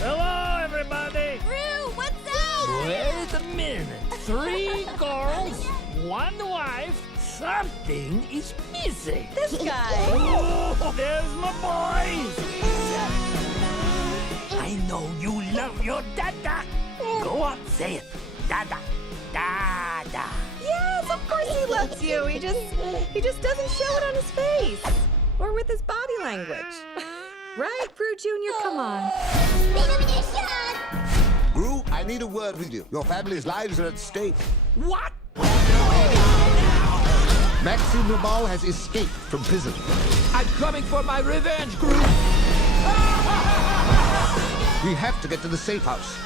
Hello, everybody. Roo, what's up? Wait a minute. 3 girls, 1 wife. Something is missing. This guy. Oh, there's my boys. I know you love your dada. Go on, say it. Dada. Dada. Yes, of course he loves you. He just doesn't show it on his face. Or with his body language. Right, Brew Jr.? Come on. Gru, I need a word with you. Your family's lives are at stake. What? Maxime Ramal has escaped from prison. I'm coming for my revenge, Gru. We have to get to the safe house.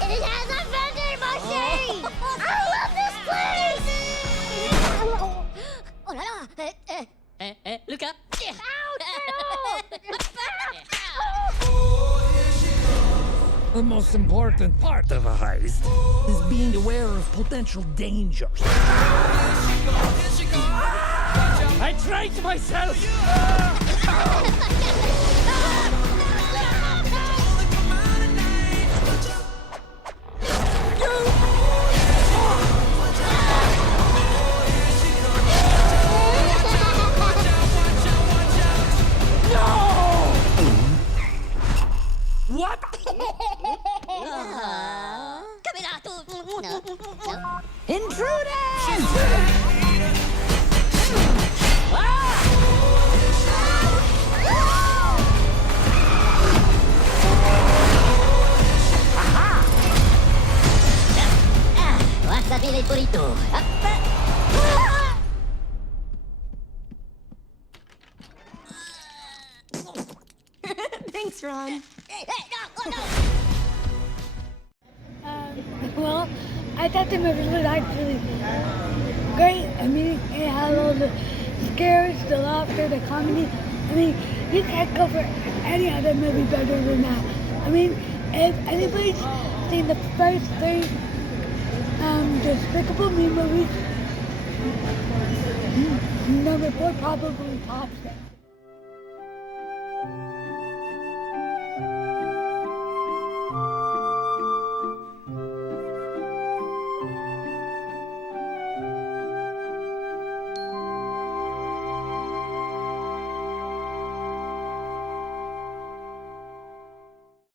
It has a vending machine! I love this place! Oh la la! Look up. The most important part of a heist is being aware of potential dangers. I trained myself! What? Wasabi el burrito. Thanks, Ron. Well, I thought the movie was actually great. I mean, it had all the scares, the laughter, the comedy. I mean, you can't go for any other movie better than that. I mean, if anybody's seen the first 3 Despicable Me movies, number 4 probably tops it.